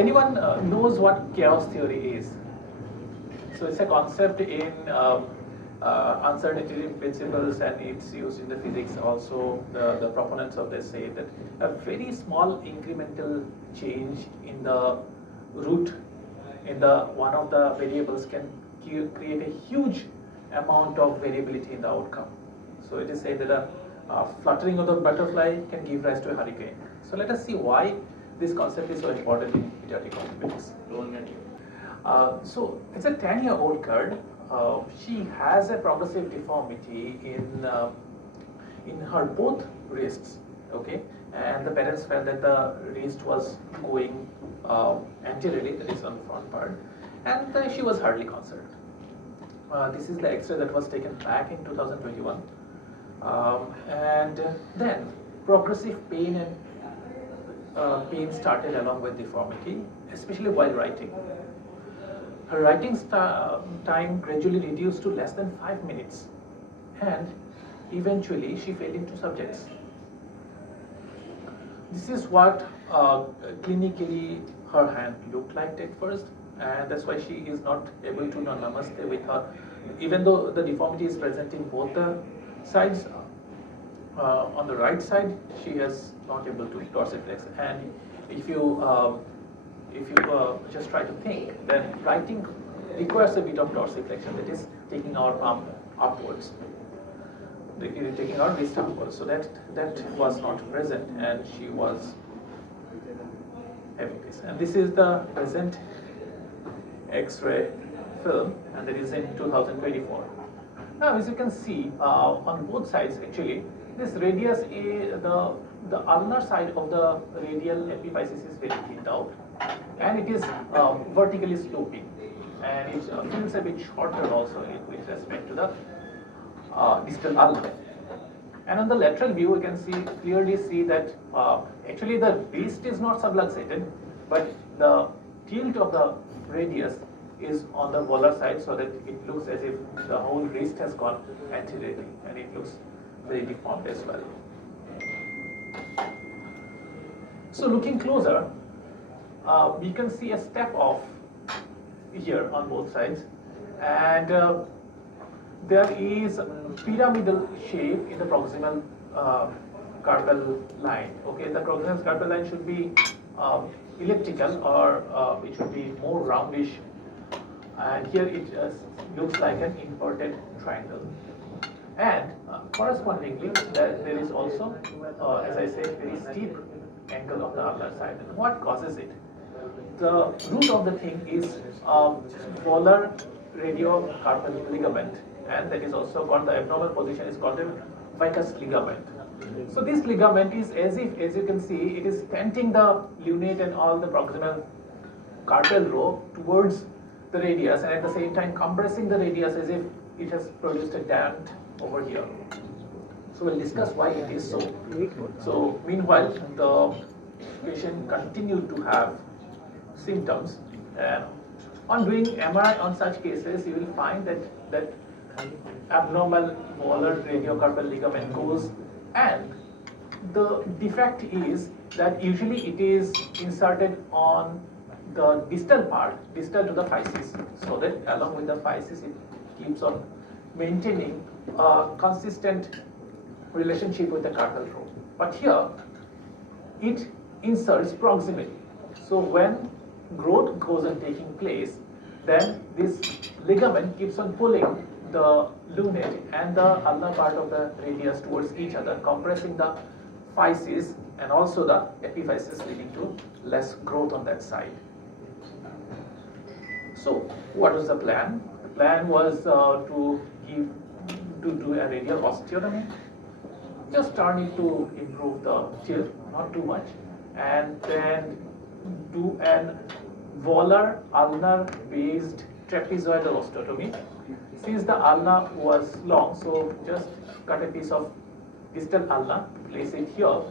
Anyone knows what chaos theory is? So it's a concept in uncertainty principles, and it's used in the physics also. The proponents of this say that a very small incremental change in the root in the one of the variables can create a huge amount of variability in the outcome. So it is said that a fluttering of the butterfly can give rise to a hurricane. So let us see why this concept is so important in pediatric orthopedics. So it's a 10-year-old girl. She has a progressive deformity in her both wrists. Okay, and the parents felt that the wrist was going anteriorly, that is on the front part, and she was hardly concerned. This is the X-ray that was taken back in 2021, and then progressive pain and pain started along with deformity, especially while writing. Her writing time gradually reduced to less than 5 minutes, and eventually she failed in 2 subjects. This is what clinically her hand looked like at first, and that's why she is not able to do namaste with her. Even though the deformity is present in both the sides, on the right side she is not able to dorsiflex. And if you just try to think, then writing requires a bit of dorsiflexion, that is taking our palm upwards, taking our wrist upwards. So that was not present, and she was having this. And this is the present X-ray film, and that is in 2024. Now, as you can see, on both sides, actually, this radius, the ulnar side of the radial epiphysis is very thinned out, and it is vertically sloping, and it feels a bit shorter also with respect to the distal ulna. And on the lateral view, you can clearly see that actually the wrist is not subluxated, but the tilt of the radius is on the volar side, so that it looks as if the whole wrist has gone anteriorly, and it looks very deformed as well. So looking closer, we can see a step off here on both sides, and there is pyramidal shape in the proximal carpal line. Okay, the proximal carpal line should be elliptical, or it should be more roundish, and here it looks like an inverted triangle. And correspondingly, there is also, as I said, very steep angle of the ulnar side. And what causes it? The root of the thing is volar radiocarpal ligament, and that is also called, the abnormal position is called a vicus ligament. So this ligament is as you can see, it is tenting the lunate and all the proximal carpal row towards the radius, and at the same time compressing the radius as if it has produced a dent over here. So we'll discuss why it is so. So meanwhile, the patient continued to have symptoms, and on doing MRI on such cases, you will find that abnormal volar radiocarpal ligament goes, and the defect is that usually it is inserted on the distal part, distal to the physis, so that along with the physis it keeps on maintaining a consistent relationship with the carpal row. But here it inserts proximally. So when growth goes on taking place, then this ligament keeps on pulling the lunate and the ulnar part of the radius towards each other, compressing the physis and also the epiphysis, leading to less growth on that side. So what was the plan? The plan was to do a radial osteotomy, just turn it to improve the tilt, not too much, and then do an volar ulnar based trapezoidal osteotomy. Since the ulna was long, so just cut a piece of distal ulna, place it here,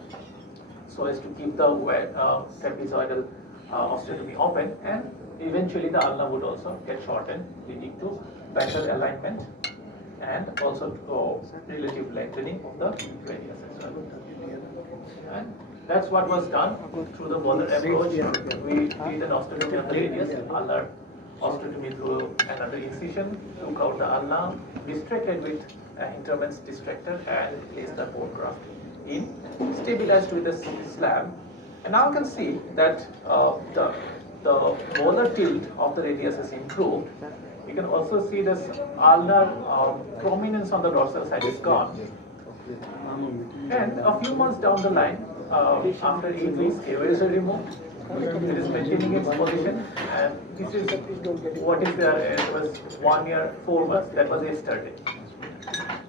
so as to keep the trapezoidal osteotomy open, and eventually the ulna would also get shortened, leading to better alignment and also relative lengthening of the radius as well. And That's what was done through the Waller approach. We did an osteotomy of the radius, ulnar osteotomy through another incision, took out the ulna, distracted with intermens distractor, and placed the bone graft in, stabilized with a slab. And now you can see that the molar tilt of the radius is improved. You can also see this ulnar prominence on the dorsal side is gone. And a few months down the line, after 8 weeks, hair is removed. It is maintaining its position, and this is what is there. It was 1 year, 4 months. That was yesterday.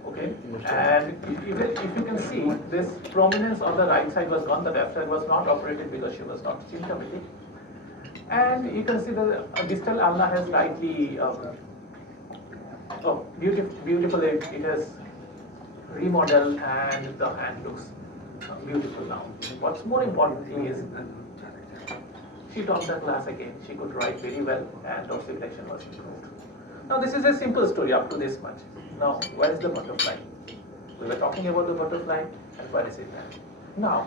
Okay, and if you can see, this prominence on the right side was gone. The left side was not operated because she was not symptomatic. And you can see the distal ulna has slightly, beautiful. It has remodeled, and the hand looks beautiful now. What's more important is she taught the class again. She could write very well, and dorsiflexion was improved. Now this is a simple story up to this much. Now where is the butterfly? We were talking about the butterfly, and where is it now?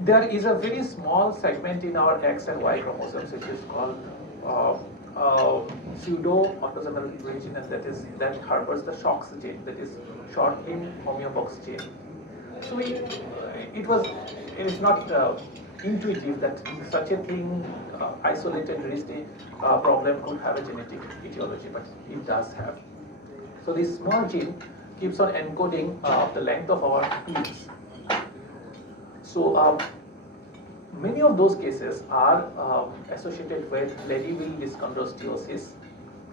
There is a very small segment in our X and Y chromosomes which is called pseudo-autosomal region, and that harbors the SHOX gene, that is short-limb homeobox gene. So it is not intuitive that such a thing, isolated wrist problem could have a genetic etiology, but it does have. So this small gene keeps on encoding the length of our limbs. So many of those cases are associated with Lady-Will dyschondrosteosis.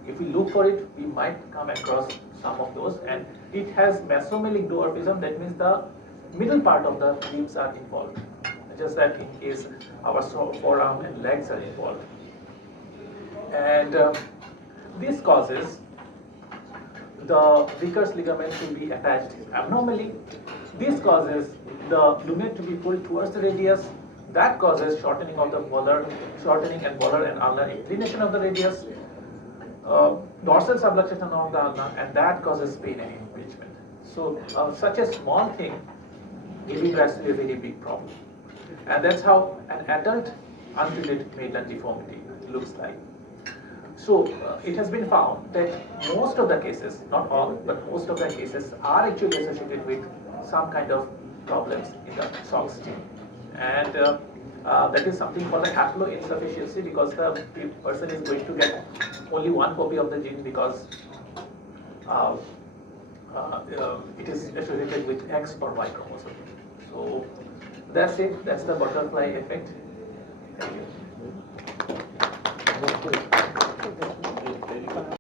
If we look for it, we might come across some of those, and it has mesomelic dwarfism. That means the middle part of the limbs are involved, just that in case our forearm and legs are involved. And this causes the Vickers ligament to be attached abnormally. This causes the lunate to be pulled towards the radius. That causes shortening of the volar, shortening and volar and ulnar inclination of the radius, dorsal subluxation of the ulna, and that causes pain and impingement. So such a small thing giving rise to a very big problem. And that's how an adult untreated Madelung deformity looks like. So it has been found that most of the cases, not all, but most of the cases are actually associated with some kind of problems in the SHOX gene. And that is something called a haploinsufficiency, because the person is going to get only one copy of the gene because it is associated with X or Y chromosome. So that's it. That's the butterfly effect. Thank you.